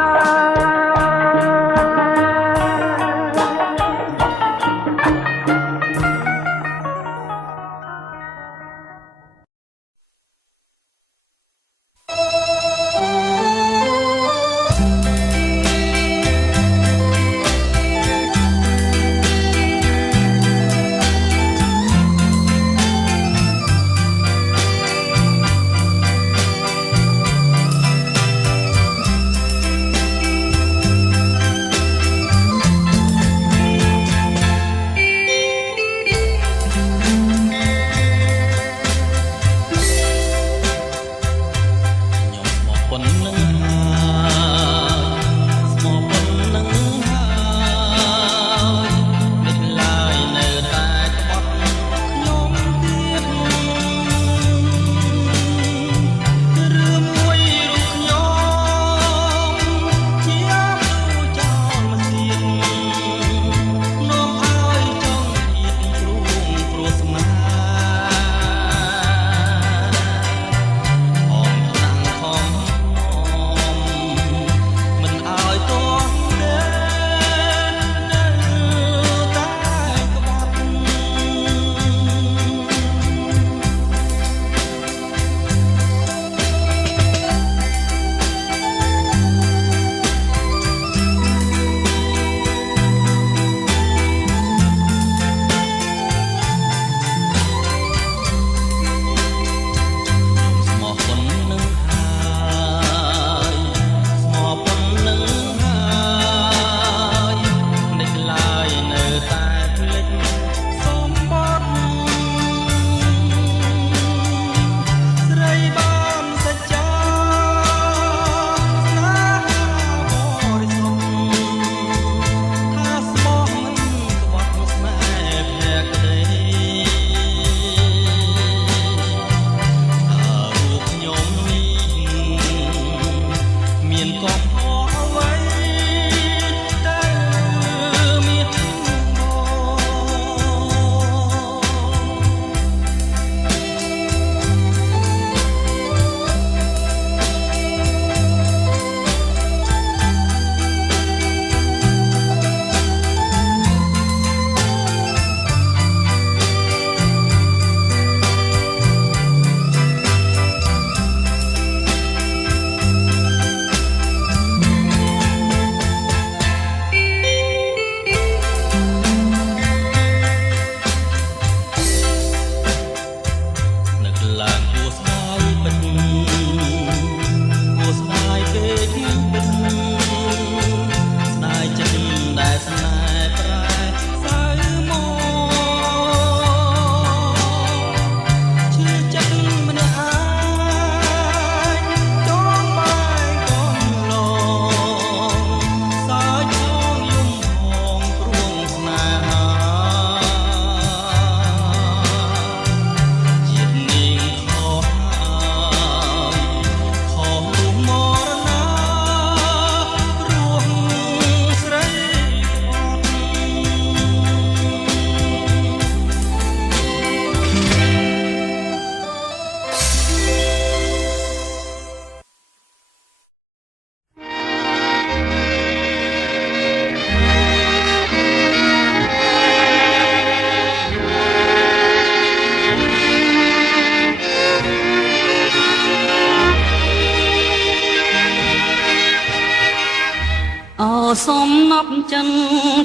សំណប់ចិន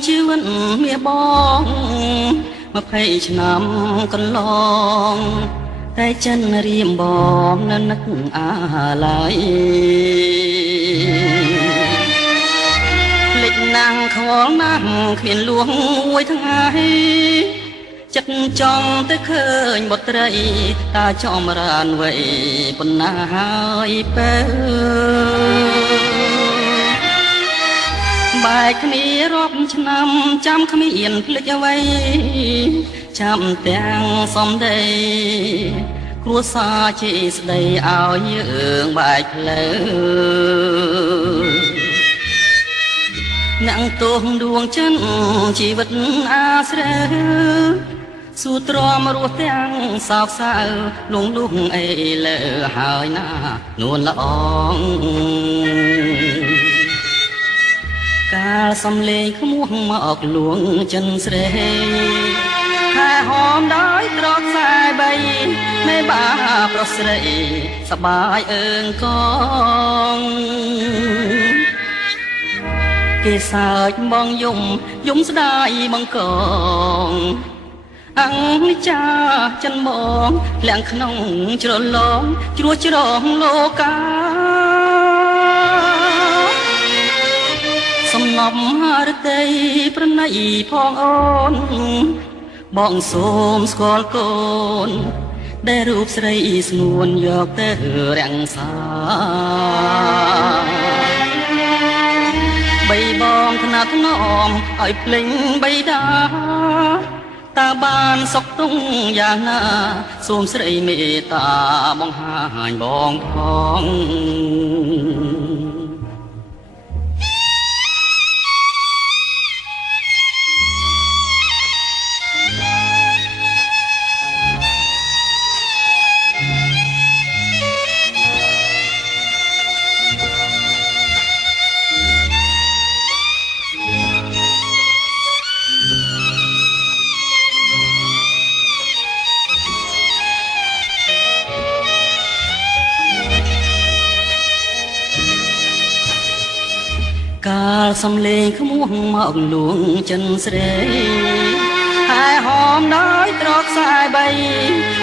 ជឿ វិតមាសបង20ឆ្នាំកន្លងតែចិនរៀមបងនៅនឹកអាឡ័យភ្លេចណាស់ខ្វល់ណាស់គ្មានលួងមួយថ្ងៃចិត្តចង់ទៅឃើញបុត្រីតាចំរានវ័យប៉ុណ្ណាហើយបើបែកគ្នារាប់ឆ្នាំចាំគ្មានភ្លេចអ្វីចាំទាំងសំដីគ្រួសារជាស្ដីឲ្យយើងបែកផ្លូវអ្នកទោសដួងចិនជីវិតអាស្រ័យសួរទ្រាំរស់ទាំងសោកសៅលងលុះអីលើហើយណានួនល្អងកាលសំលេងក្មោះមកលួងចិនស្រីខែហមដោយត្រកខ្សែបីមេបាប្រុសស្រីសបាយអើងកងគេសើចបងយំស្ដាយបងកងអង្ចាចិនមកលាក់ក្នុងជ្រលងជ្រោះច្រងលោកាសំណប់រតីប្រណីផងអូនបងសូមស្គាល់កូនដែលរូបស្រីស្ងួនយកទៅរាំងសាបីបងថ្នាក់ថ្នមឲ្យភ្លេងបៃតាតើបានសុខទុំយ៉ាងណាសូមស្រីមេត្តាបង្ហាញបងផងកាលសំលេងក្មោះមកលួងចិនស្រីហើយហមដោយត្រកខ្សែបី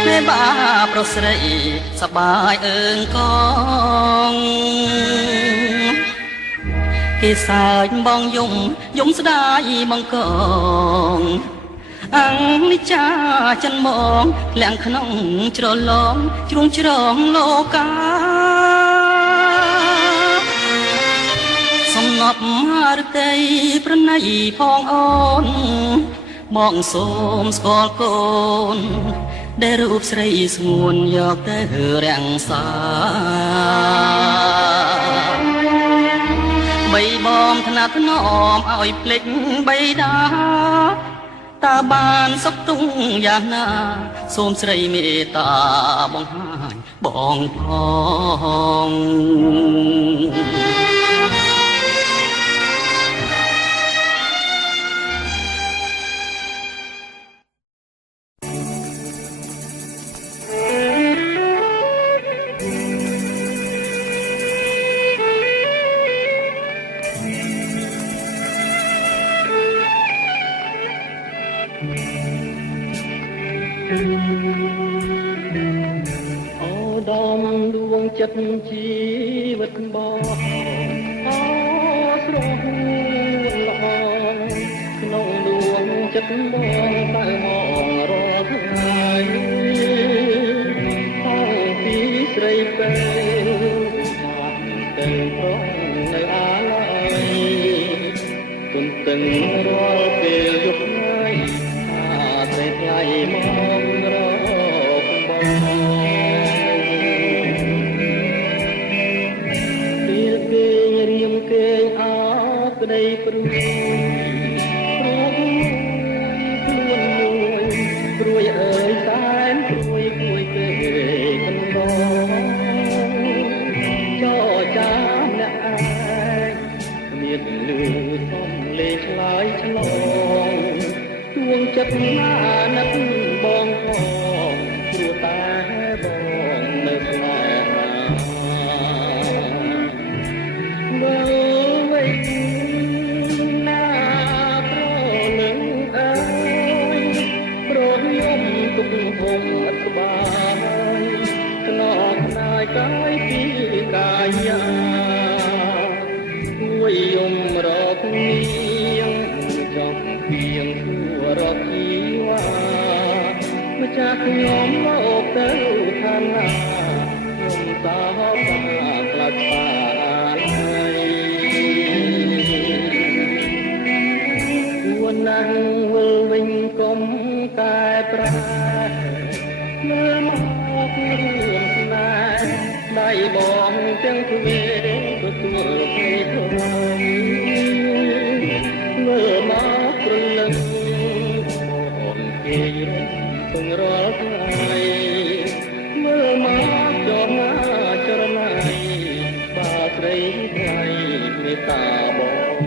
មេបាប្រុសស្រីសបាយអើងកងគេសើចបងយំស្ដាយបងកងអង្ចាចិនមកលាក់ក្នុងជ្រលងជ្រុងជ្រងលោកាសំណប់រតីប្រណីផងអូនមកសូមស្គាល់កូនដែលរូបស្រីស្ងួនយកទៅរាំងសាបីបងថ្នាក់ថ្នមឲ្យភ្លេចបៃតាតើបានសុខទុំយ៉ាងណាសូមស្រីមេត្តាបង្ហាញបងផងអូដំដួងចិត្តជីវិតបងអូស្រស់ល្អក្នុងដួងចិត្តបងតែមករាល់ថ្ងៃតាំងពីស្រីពេលបានទៅប្រងនៅអាឡ័យទន្ទឹងរាល់ពេលយប់ថ្ងៃស្រីថ្លៃមករកបងពេលគេរៀមគេអោបក្តីព្រួយព្រួយអើយសែនព្រួយព្រួយគេកន្លងចោចាអ្នកឯងគ្មានលឺសំលេងឆ្លើយឆ្លងដួងចិត្តណានឹកបងផងព្រោះតែបងនៅស្នេហាបើវិញណាប្រ ៀងគួររកជីវ៉ាម្ចាស់ខ្ញុំមកទៅឋានណាខ្ញុំតោបាក្លាច់បានហើយគួរណាស់វិលវិញកុំកែប្រែមើលមករឿងស្នេហ៍ដៃបងទាំងទ្វេទទួលភ័យខ្លាចមើលមកព្រលឹងអូនគេទាំងរាល់ថ្ងៃមើលមកចរណាចរណៃបាស្រីថ្លៃមេត្តាបង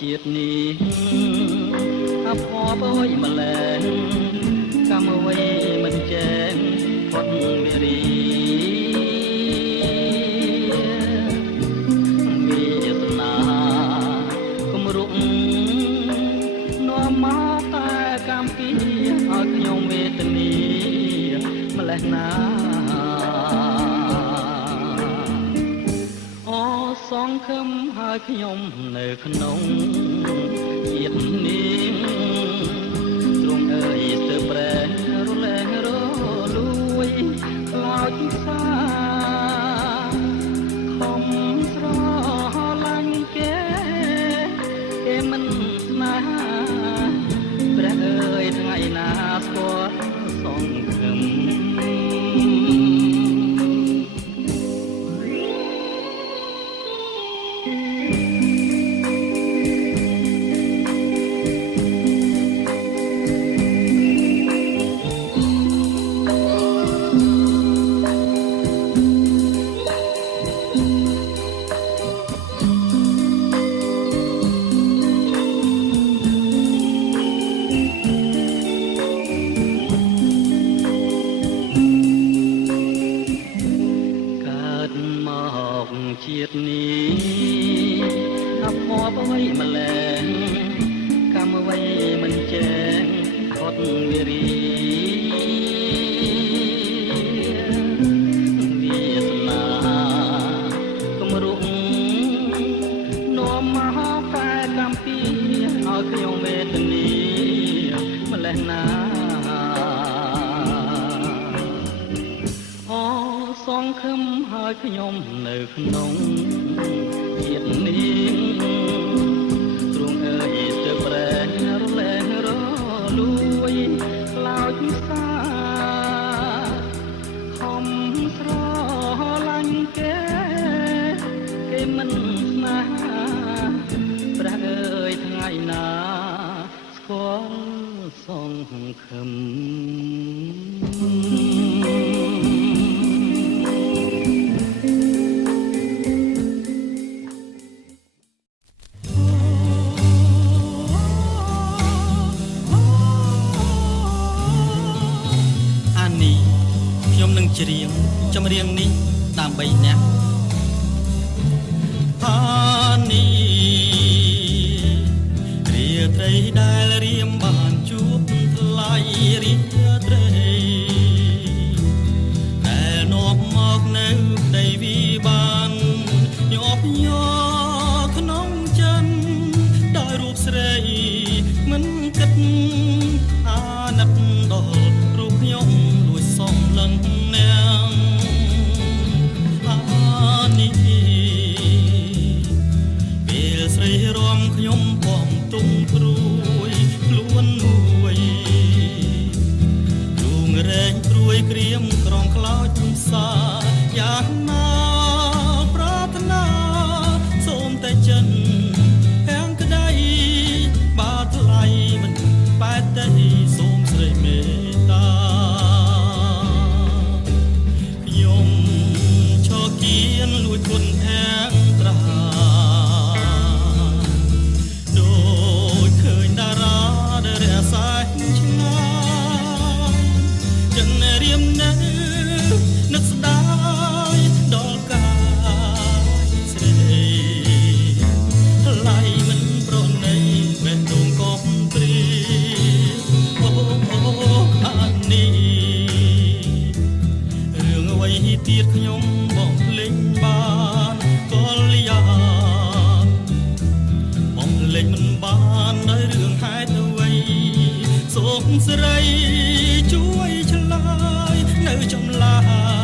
ជាតិនេះអភ័ព្វអើយម្លែងកម្មអ្វីមិនចែងផុតមេរីវាសនាគំរុកនាំមកតែកម្មពីឲ្យខ្ញុំវេទនាម្លេះណាសងខឹមហើយខ្ញុំនៅក្នុងជាតិនេះទ្រង់អើយស្ទើរប្រែរលែងរលួយខ្លោចសាខំស្រឡាញ់គេមិនស្នេហាព្រះអើយថ្ងៃណាស្គាល់សងខឹម ណាអសងខឹមហើយខ្ញុំនៅក្នុងជាតិនេះទ្រង់អើយទៅប្រែរលែងរលួយខ្លោចសាខំស្រឡាញ់គេមិនស្នេហាព្រះអើយថ្ងៃណាស្គាល់សងខឹមអានេះខ្ញុំនឹងច្រៀងចម្រៀងនេះដើម្បីអ្នកអានីរាត្រីដែលរៀមបានជួបថ្លៃរាត្រីដែលនាំមកនៅដីវិបានញាប់ញ័រក្នុងចិត្តដោយរូបស្រីមិនគិតអាណិតដល់រូបខ្ញុំលួចសំឡឹងនាងអានីស្រីរំខ្ញុំបងទុំព្រួយខ្លួនមួយជួងរែងព្រួយក្រៀមក្រងខ្លោចសាយ៉ាងណាប្រាថ្នាសូមតែចិនហាំងក្ដីបាថ្លៃមិនបែកទេសូមស្រីមេត្តាខ្ញុំឈរគៀនលួចគុណហាងត្រានឹកស្ដាយដល់កាយស្រីថ្លៃមិនប្រណីបេះដូងកប់ព្រីអូអានីរឿងអ្វីទៀតខ្ញុំបងភ្លេចបានកលយាបងភ្លេចមិនបានដោយរឿងហេតុអ្វីសូមស្រីជួយឆ្លើយនៅចម្លើយ